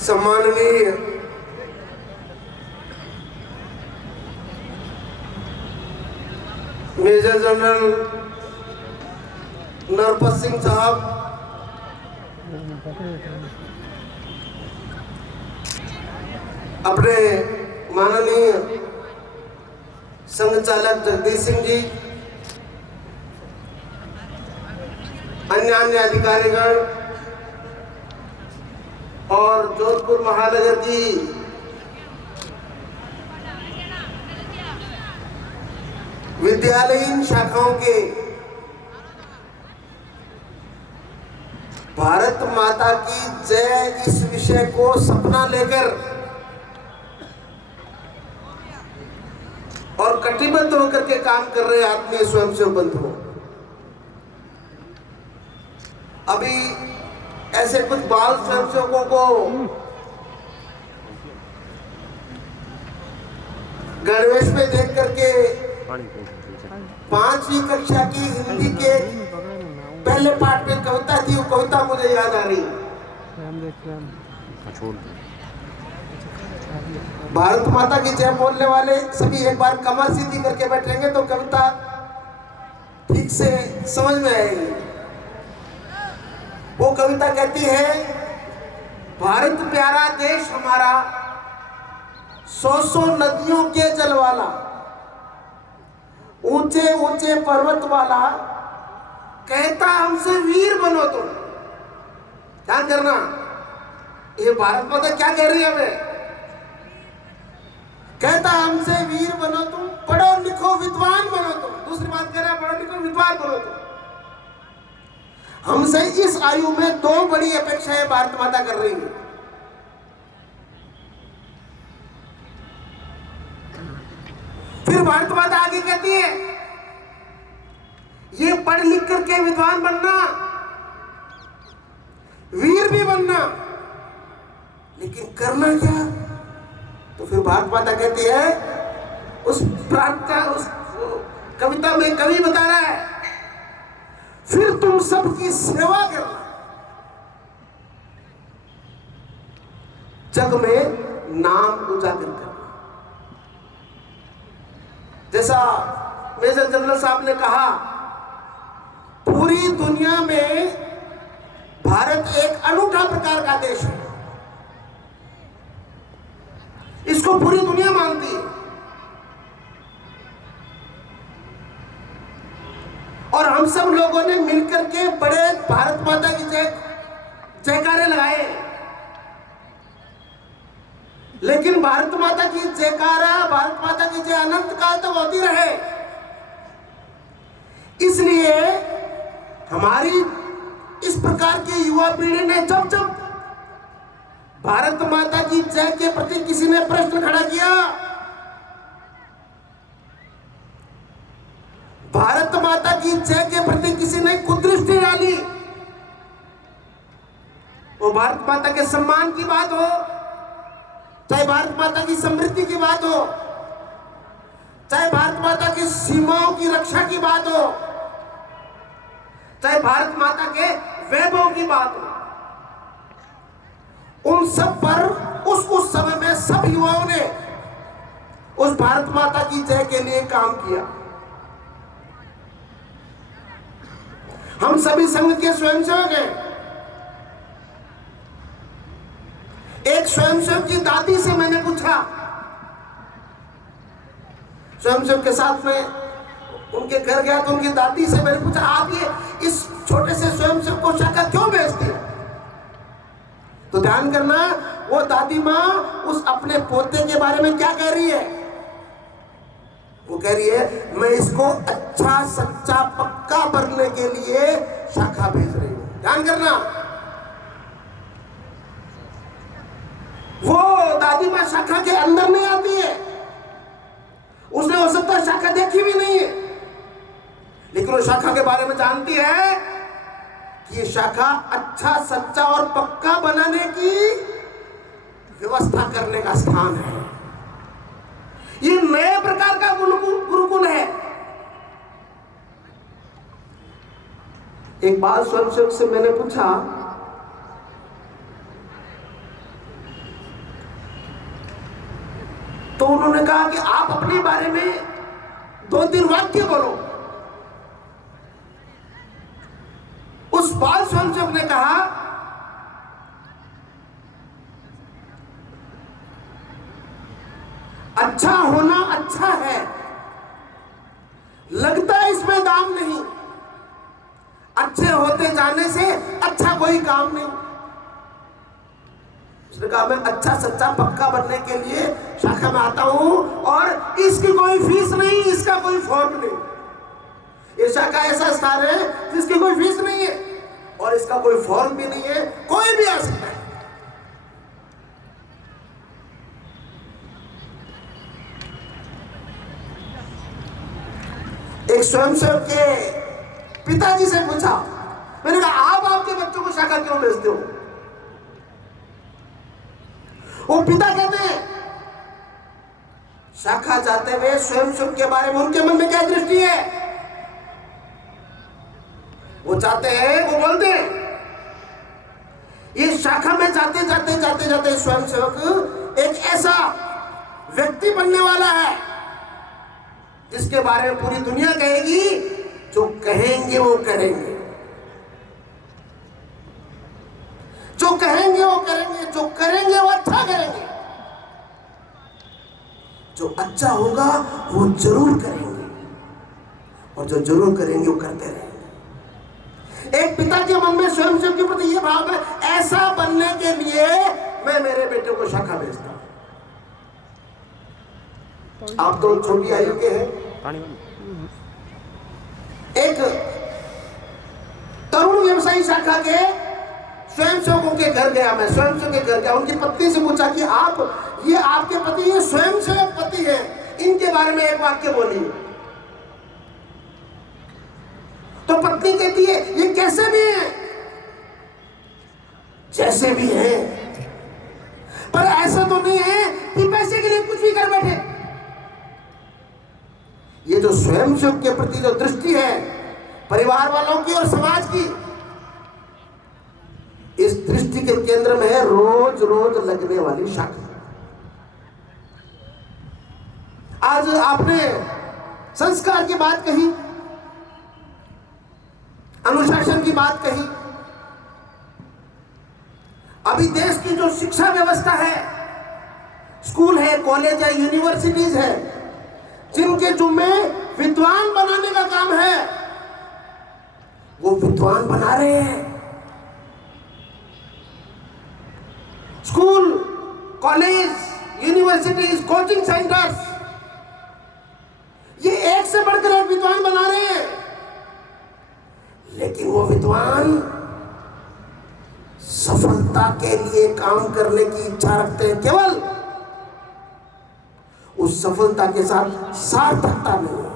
सम्माननीय major general Narpat Singh साहब, अपने माननीय संघ चालक जगदीश सिंह जी, अन्य अधिकारीगण और जोधपुर महानगर की विद्यालयीन शाखाओं के भारत माता की जय इस विषय को सपना लेकर और कटिबद्ध होकर के काम कर रहे आत्मीय स्वयंसेवक बंधुओं, अभी ऐसे कुछ बाल स्वयंसेवकों को गणवेश में देख करके 5वीं कक्षा की हिंदी के पहले पाठ में कविता थी, वो कविता मुझे याद आ रही। भारत माता की जय बोलने वाले सभी एक बार कमर सीधी करके बैठेंगे तो कविता ठीक से समझ में आएगी। वो कविता कहती है, भारत प्यारा देश हमारा, 100 नदियों के जल वाला, ऊंचे ऊंचे पर्वत वाला, कहता हमसे वीर बनो तुम। ध्यान करना, ये भारत माता क्या कह रही है हमें? कहता हमसे वीर बनो तुम, पढ़ो लिखो विद्वान बनो तुम। दूसरी बात कह रहा है, पढ़ो लिखो विद्वान बनो तुम। हमसे इस आयु में 2 बड़ी अपेक्षाएं भारत माता कर रही है। फिर भारत माता आगे कहती है, ये पढ़ लिख करके विद्वान बनना, वीर भी बनना, लेकिन करना क्या? तो फिर भारत माता कहती है, उस प्रार्थना, उस कविता में कवि बता रहा है, फिर तुम सबकी सेवा करना, जग में नाम उजागर करना। जैसा मेजर जनरल साहब ने कहा, पूरी दुनिया में भारत एक अनूठा प्रकार का देश है, इसको पूरी दुनिया मानती है। और हम सब लोगों ने मिलकर के बड़े भारत माता की जयकारे लगाए, लेकिन भारत माता की जयकारा, भारत माता की जय अनंत काल तक होती रहे। इसलिए हमारी इस प्रकार की युवा पीढ़ी ने जब जब भारत माता की जय के प्रति किसी ने प्रश्न खड़ा किया, भारत माता की जय के प्रति किसी ने कुदृष्टि डाली, वो भारत माता के सम्मान की बात हो, चाहे भारत माता की समृद्धि की बात हो, चाहे भारत माता की सीमाओं की रक्षा की बात हो, चाहे भारत माता के वैभव की बात हो, उन सब पर उस समय में सब युवाओं ने उस भारत माता की जय के लिए काम किया। हम सभी संघ के स्वयंसेवक हैं। एक स्वयंसेवक की दादी से मैंने पूछा, स्वयंसेवक के साथ में उनके घर गया तो उनकी दादी से मैंने पूछा, आप ये इस छोटे से स्वयंसेवक को शाखा क्यों भेजती है? तो ध्यान करना, वो दादी माँ उस अपने पोते के बारे में क्या कह रही है? वो कह रही है, मैं इसको अच्छा सच्चा पक्का बनने के लिए शाखा भेज रही हूं। ध्यान करना, वो दादी माँ शाखा के अंदर नहीं आती है, उसने हो सकता है शाखा देखी भी नहीं है, लेकिन वो शाखा के बारे में जानती है कि ये शाखा अच्छा सच्चा और पक्का बनाने की व्यवस्था करने का स्थान है। ये नए प्रकार का गुरुकुल है। एक बाल स्वयंसेवक से मैंने पूछा, तो उन्होंने कहा कि आप अपने बारे में 2-3 वाक्य बोलो। उस बाल स्वयंसेवक ने कहा, अच्छा होना अच्छा है, लगता है इसमें दाम नहीं, अच्छे होते जाने से अच्छा कोई काम नहीं। उसने कहा मैं अच्छा सच्चा पक्का बनने के लिए शाखा में आता हूं और इसकी कोई फीस नहीं, इसका कोई फॉर्म नहीं। ये शाखा ऐसा स्थान है जिसकी कोई फीस नहीं है और इसका कोई फॉर्म भी नहीं है, कोई भी आ सकता है। एक स्वयंसेवक के पिताजी से पूछा, मैंने कहा आप आपके बच्चों को शाखा क्यों भेजते हो? वो पिता कहते हैं शाखा जाते हुए स्वयंसेवक के बारे में उनके मन में क्या दृष्टि है, वो चाहते हैं, वो बोलते हैं ये शाखा में जाते जाते स्वयंसेवक एक ऐसा व्यक्ति बनने वाला है जिसके बारे में पूरी दुनिया कहेगी, जो कहेंगे वो करेंगे, जो कहेंगे वो करेंगे, जो करेंगे वो अच्छा करेंगे, जो अच्छा होगा वो जरूर करेंगे और जो जरूर करेंगे वो करते रहेंगे। एक पिता के मन में स्वयंसेवक के प्रति ये भाव है, ऐसा बनने के लिए मैं मेरे बेटे को शाखा भेजता हूं। आप तो छोटी आयु के हैं। एक तरुण व्यवसायी शाखा के स्वयंसेवकों के घर गया, मैं स्वयंसेवक के घर गया, उनकी पत्नी से पूछा कि आप ये आपके पति ये स्वयंसेवक पति है, इनके बारे में एक वाक्य बोलिए। तो पत्नी कहती है ये कैसे भी हैं? जैसे भी हैं, पर ऐसा तो नहीं है कि पैसे के लिए कुछ भी कर बैठे। ये जो स्वयंसेवक के प्रति जो दृष्टि है परिवार वालों की और समाज की, इस दृष्टि के केंद्र में है रोज रोज लगने वाली शाखा। आज आपने संस्कार की बात कही, अनुशासन की बात कही। अभी देश की जो शिक्षा व्यवस्था है, स्कूल है, कॉलेज है, यूनिवर्सिटीज है, जिनके जुम्मे विद्वान बनाने का काम है, वो विद्वान बना रहे हैं। School, college, universities, coaching centres, ये एक से बढ़कर एक विद्वान बना रहे हैं। लेकिन वो विद्वान सफलता के लिए काम करने की इच्छा रखते हैं, केवल उस सफलता के साथ सार्थकता नहीं है।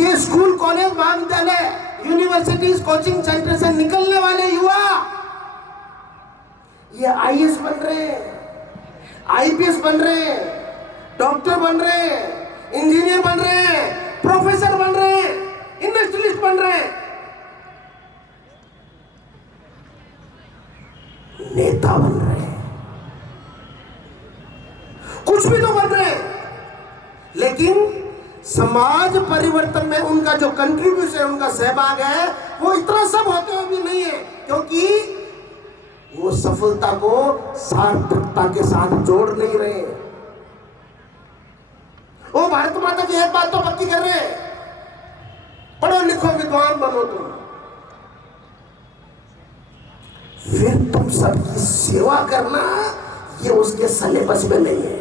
ये स्कूल, कॉलेज, महाविद्यालय, यूनिवर्सिटीज, कोचिंग सेंटर से निकलने वाले युवा ये आईएएस बन रहे हैं, आईपीएस बन रहे हैं, डॉक्टर बन रहे हैं, इंजीनियर बन रहे हैं, प्रोफेसर बन रहे हैं, इंडस्ट्रियलिस्ट बन रहे हैं, नेता बन रहे हैं, कुछ भी तो बन रहे हैं। लेकिन समाज परिवर्तन में उनका जो कंट्रीब्यूशन, उनका सहभाग है, वो इतना सब होते हुए भी नहीं है, क्योंकि वो सफलता को सार्थकता के साथ जोड़ नहीं रहे। वो भारत माता की एक बात तो पक्की कर रहे हैं, पढ़ो लिखो विद्वान बनो तुम, फिर तुम सबकी सेवा करना, ये उसके सिलेबस में नहीं है।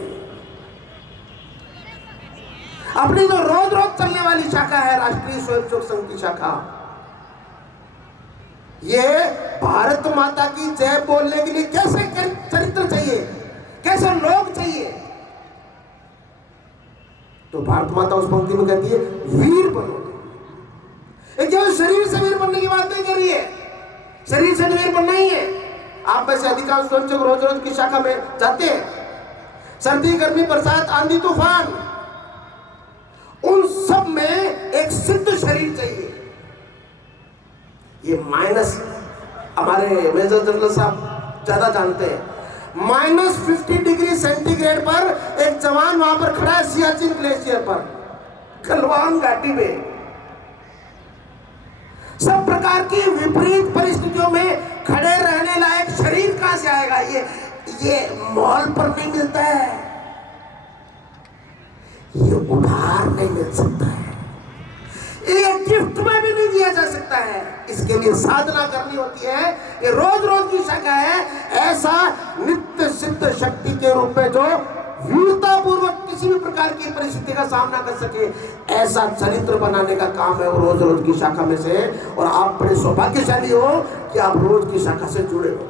अपनी जो रोज रोज चलने वाली शाखा है, राष्ट्रीय स्वयंसेवक संघ की शाखा, ये भारत माता की जय बोलने के लिए कैसे चरित्र चाहिए, कैसे लोग चाहिए, तो भारत माता उस पंक्ति में कहती है वीर बनो। केवल शरीर से वीर बनने की बात नहीं कर रही है, शरीर से वीर बनना ही है। आप में से अधिकांश स्वयंसेवक रोज रोज की शाखा में जाते हैं, सर्दी, गर्मी, बरसात, आंधी, तूफान, उन सब में एक सिद्ध शरीर चाहिए। ये माइनस हमारे मेजर जनरल साहब ज्यादा जानते हैं। -50 डिग्री सेंटीग्रेड पर एक जवान वहां पर खड़ा है सियाचिन ग्लेशियर पर, गलवान घाटी में। सब प्रकार की विपरीत परिस्थितियों में खड़े रहने लायक शरीर कहां से आएगा? ये मॉल पर नहीं मिलता है, ये उधार नहीं मिल सकता है, ये गिफ्ट में भी नहीं दिया जा सकता है। इसके लिए साधना करनी होती है। ये रोज रोज की शाखा है। ऐसा नित्य सिद्ध शक्ति के रूप में जो वीरता पूर्वक किसी भी प्रकार की परिस्थिति का सामना कर सके, ऐसा चरित्र बनाने का काम है वो रोज रोज की शाखा में से। और आप बड़े सौभाग्यशाली हो कि आप रोज की शाखा से जुड़े हो।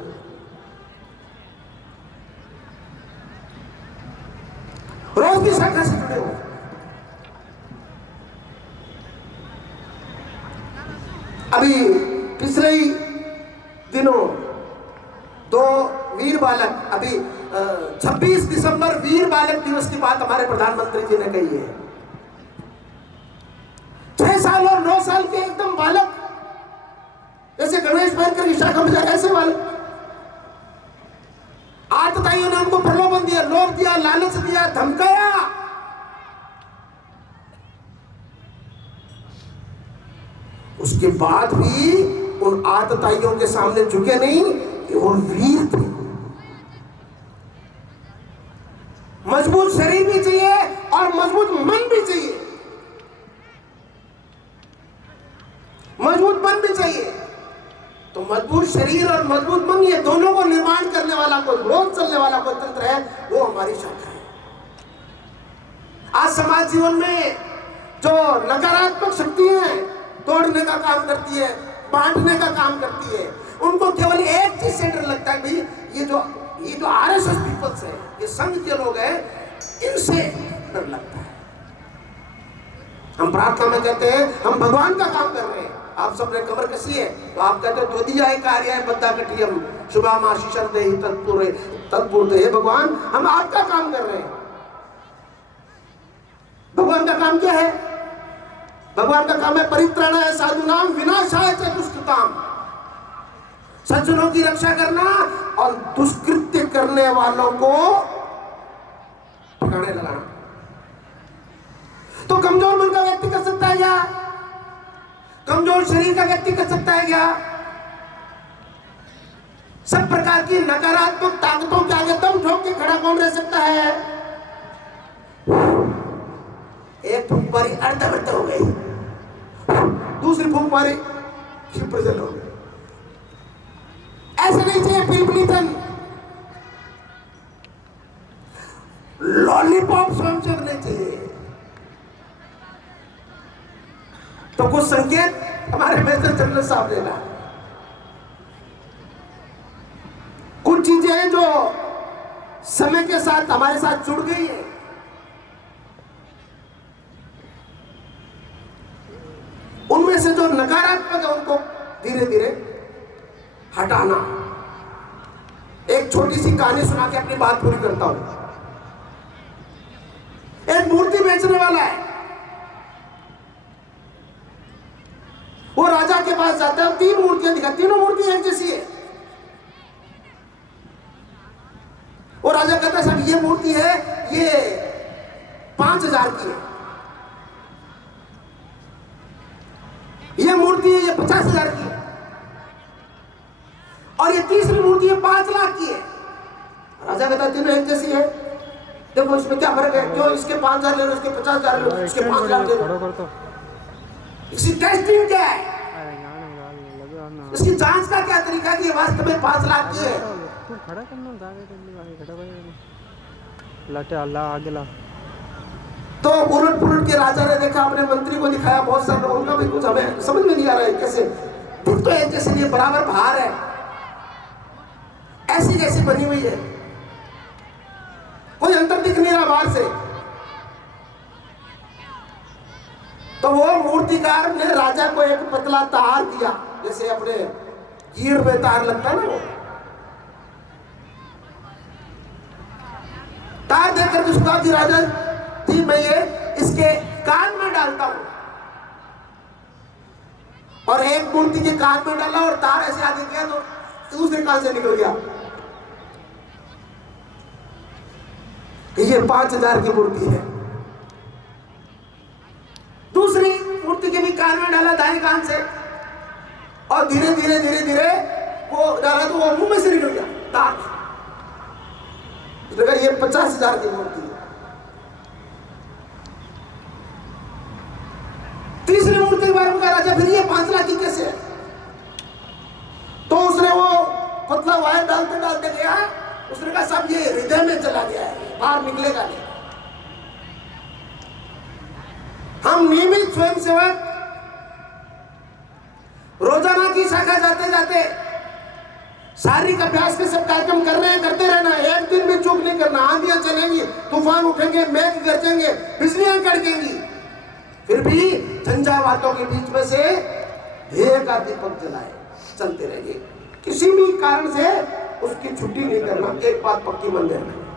रोज की शाखा से जुड़े हो। अभी पिछले ही दिनों 2 वीर बालक, अभी 26 दिसंबर वीर बालक दिवस की बात हमारे प्रधानमंत्री जी ने कही है। 6 साल और 9 साल के एकदम बालक, जैसे गणेश बैंकर की शाखा में जाए ऐसे बालक, आतताइयों ने उनको प्रलोभन दिया, लोभ दिया, लालच दिया, धमकाया। उसके बाद भी उन आतताइयों के सामने झुके नहीं कि वो वीर थे। मजबूत शरीर भी चाहिए और मजबूत मन भी चाहिए, मजबूत मन भी चाहिए। तो मजबूत शरीर और मजबूत मन, ये दोनों को निर्माण करने वाला कोई, रोज चलने वाला कोई तंत्र है, वो हमारी शाखा है। आज समाज जीवन में जो नकारात्मक शक्ति है, तोड़ने का काम करती है, बांटने का काम करती है, उनको केवल एक चीज से डर लगता है, भाई ये जो आरएसएस पीपल्स है, ये संघ के लोग हैं, इनसे डर लगता है। हम प्रार्थना में कहते हैं हम भगवान का काम कर रहे हैं। आप सबने कमर कसी है तो आप कहते हो द्वितीय कार्य है बद्धा कटियम शुभम आशीषं देहि तत्पूर्व। हे भगवान, हम आपका काम कर रहे हैं। भगवान का काम क्या है? भगवान का काम है परित्राणाय साधूनां विनाशाय च दुष्कृतां, सज्जनों की रक्षा करना और दुष्कृत्य करने वालों को ठिकाने लगाना। तो कमजोर मन का व्यक्ति कर सकता है क्या? कमजोर शरीर का व्यक्ति कर सकता है क्या? सब प्रकार की नकारात्मक ताकतों के आगे दम ठोक के खड़ा कौन रह सकता है? एक फूंक मारी अर्धवृत्त हो गई, दूसरी फूंक मारी क्षिप्रजल हो गई। ऐसे नहीं चाहिए पिलपिलीतन, लॉलीपॉप स्वयं नहीं चाहिए। तो कुछ संकेत हमारे मेजर जनरल साहब ने लाए। कुछ चीजें हैं जो समय के साथ हमारे साथ जुड़ गई है। उनमें से जो नकारात्मक है उनको धीरे धीरे हटाना। एक छोटी सी कहानी सुना के अपनी बात पूरी करता हूं। एक मूर्ति बेचने वाला है, वो राजा के पास जाता है, 3 मूर्तियां दिखा, तीनों मूर्तियां एक जैसी है। वो राजा कहता है साहब ये मूर्ति है, ये 5000 की है, ये मूर्ति है, ये 50,000 की है, और ये तीसरी मूर्ति है 5 लाख की है। राजा कहता है तीनों एक जैसी है, देखो इसमें क्या फर्क है? क्यों इसके 5,000 ले लो, इसके 50,000 ले लो, इसके 5 लाख ले लो? इसकी टेस्टिंग क्या है? इसकी जांच का क्या तरीका कि ये वास्तव में 5 लाख की है? तो उलट पुलट के राजा ने देखा, अपने मंत्री को दिखाया, बहुत सारे लोगों का भी कुछ हमें समझ में नहीं आ रहा है कैसे दिख तो एक जैसे, ये बराबर भार है, ऐसी जैसी बनी हुई है, कोई अंतर दिख नहीं रहा बाहर से। तो वो मूर्तिकार ने राजा को एक पतला तार दिया, जैसे अपने गियर में तार लगता है ना, वो तार देकर के उसका जी राजा जी मैं ये इसके कान में डालता हूं, और एक मूर्ति के कान में डाला और तार ऐसे आगे गया तो दूसरे कान से निकल गया। ये 5000 की मूर्ति है। दूसरी मूर्ति के भी कान में डाला दाएं कान से, और धीरे धीरे धीरे धीरे वो डाला तो वो मुंह में से निकल गया दांत। उसने कहा ये 50,000 की मूर्ति है। तीसरी मूर्ति के बारे में कहा राजा फिर ये 5 लाख की कैसे है? तो उसने वो पतला वायर डालते डालते गया, उसने कहा साहब ये हृदय में चला गया है, बाहर निकलेगा नहीं। हम नियमित स्वयंसेवक रोजाना की शाखा जाते जाते शारीरिक अभ्यास के सब कार्यक्रम कर रहे हैं, करते रहना, एक दिन भी चूक नहीं करना। आंधियां चलेंगी, तूफान उठेंगे, मेघ गरजेंगे, बिजलियां कड़केंगी, फिर भी झंझावातों के बीच में से ध्येय का दीपक जलाए चलते रहिए। किसी भी कारण से उसकी छुट्टी नहीं करना, एक बात पक्की मन में रखना।